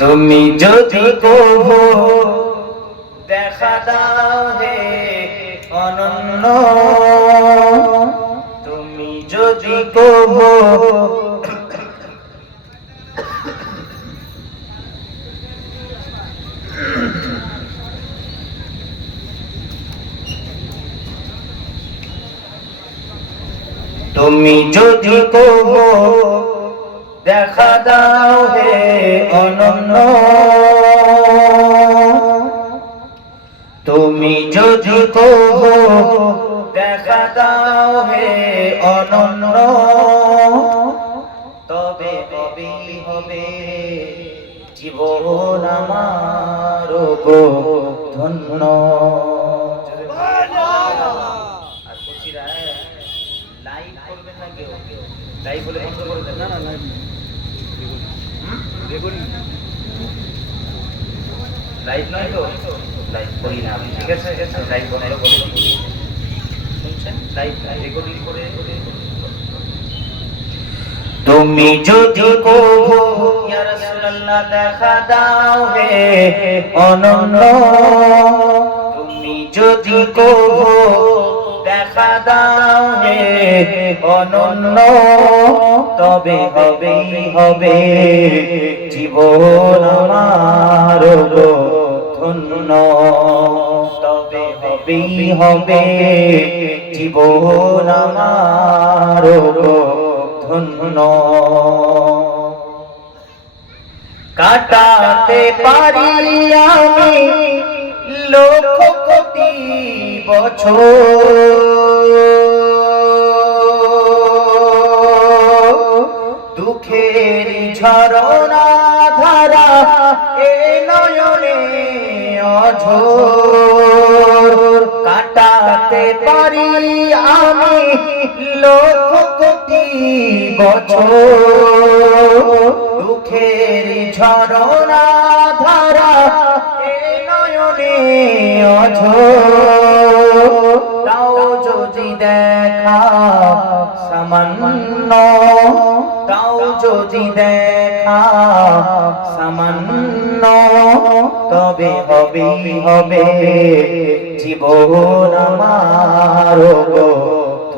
তুমি যদি কহো দেখা দাও অনন্য তুমি যদি কহো তুমি যদি কহো দেখা অনন্য তুমি যদি কহো দেখা দাও হে অনন্য তবে হবেই হবে জীবন আমার গো ধন্য। আর বলছিরা লাইভ করবেন না কেউ? লাইভ বলে বন্ধ করে দেন। না না লাইভ তো? তুমি যদি দেখা দাও হে অনন্য, তুমি যদি দেখা দাও হে অনন্য, তবে হবেই হবে জীবন আমার ধন্য তবে হবেই হবে জীবন আমার ধন্য। কাটাতে পারি আমি লক্ষ কোটি বছর। দুঃখের ঝরনা ধারা এ নয়নে অঝোর কাটাতে পারি আমি লক্ষ কোটি বছর। দুঃখের ঝরনা ধারা নয়নে অঝোর। তাও যদি দেখা সামান্য, তাও যদি দেখা সামান্য তবে হবেই হবে। জীবন আমার গো,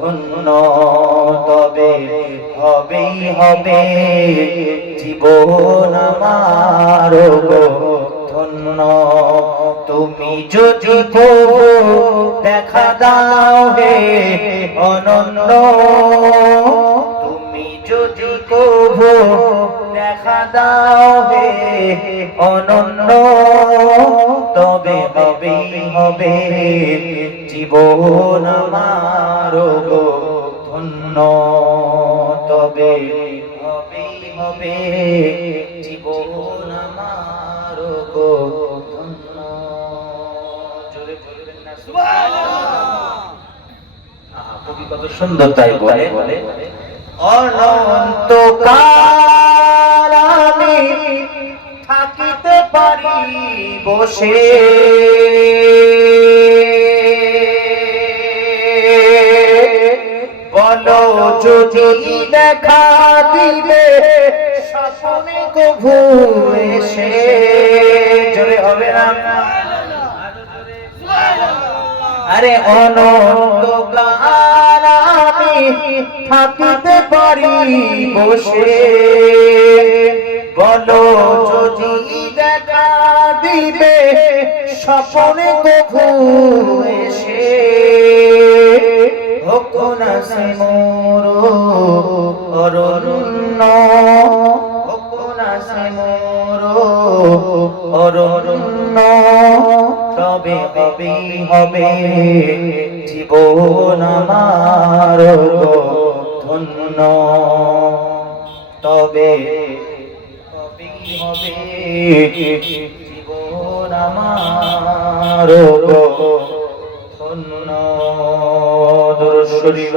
ধন্য তবে হবেই হবে। জীবন আমার গো, ধন্য। তুমি যদি দেখা দাও হে অনন্য যদি কহো দেখা দাও হে অনন্য তবে হবেই হবে জীবন আমার গো ধন্য। তবে হবেই হবে জীবন আমার গো ধন্য। জোরে বলবেন না আহা, কবি কত সুন্দর তাই বলে। অনন্তকাল আমি থাকিতে পারি বসে। যদি দেখা দিবে স্বপ্নে কভু এসে। জোরে হবে না? আরে অনন্তকাল থাকিতে পারি বসে। বলো যদি দেখা দিবে স্বপ্নে কভু এসে। হোক না সে মোর অরণ্য। হোক না সে মোর অরণ্য। তবে হবে জীবন আমার? গো ধন্য তবে হবে জীবন আমার ধন্য। দুরুদ শরীফ